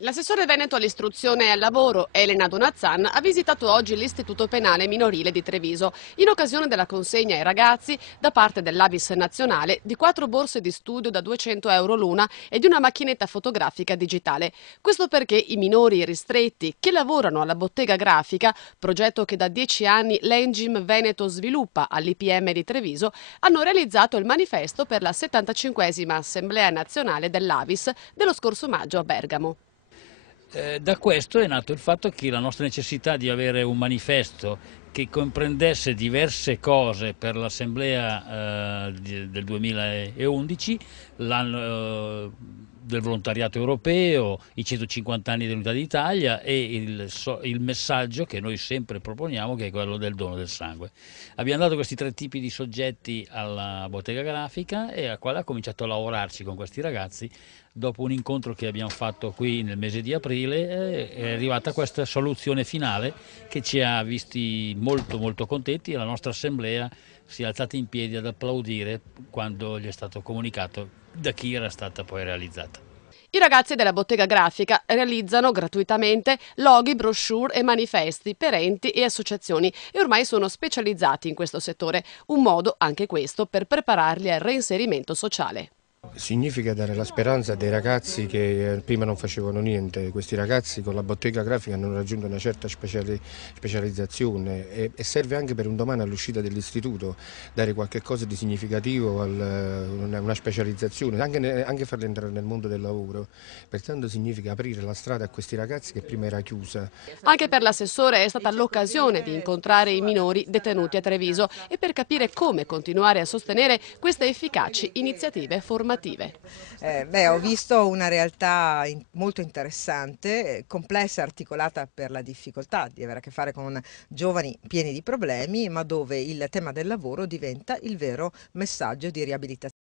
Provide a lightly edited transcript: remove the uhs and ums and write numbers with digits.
L'assessore veneto all'istruzione e al lavoro, Elena Donazzan, ha visitato oggi l'Istituto Penale Minorile di Treviso, in occasione della consegna ai ragazzi, da parte dell'Avis nazionale, di 4 borse di studio da 200 euro l'una e di una macchinetta fotografica digitale. Questo perché i minori ristretti che lavorano alla bottega grafica, progetto che da 10 anni l'Engim Veneto sviluppa all'IPM di Treviso, hanno realizzato il manifesto per la 75esima Assemblea Nazionale dell'Avis dello scorso maggio a Bergamo. Da questo è nato il fatto che la nostra necessità di avere un manifesto che comprendesse diverse cose per l'Assemblea del 2011, l'anno del volontariato europeo, i 150 anni dell'Unità d'Italia e il messaggio che noi sempre proponiamo, che è quello del dono del sangue. Abbiamo dato questi tre tipi di soggetti alla bottega grafica e a quale ha cominciato a lavorarci con questi ragazzi. Dopo un incontro che abbiamo fatto qui nel mese di aprile è arrivata questa soluzione finale che ci ha visti molto contenti e la nostra assemblea si è alzata in piedi ad applaudire quando gli è stato comunicato da chi era stata poi realizzata. I ragazzi della bottega grafica realizzano gratuitamente loghi, brochure e manifesti per enti e associazioni e ormai sono specializzati in questo settore, un modo anche questo per prepararli al reinserimento sociale. Significa dare la speranza a dei ragazzi che prima non facevano niente. Questi ragazzi con la bottega grafica hanno raggiunto una certa specializzazione e serve anche per un domani all'uscita dell'istituto dare qualche cosa di significativo, una specializzazione, anche farli entrare nel mondo del lavoro. Pertanto significa aprire la strada a questi ragazzi che prima era chiusa. Anche per l'assessore è stata l'occasione di incontrare i minori detenuti a Treviso e per capire come continuare a sostenere queste efficaci iniziative formative. Ho visto una realtà molto interessante, complessa e articolata per la difficoltà di avere a che fare con giovani pieni di problemi, ma dove il tema del lavoro diventa il vero messaggio di riabilitazione.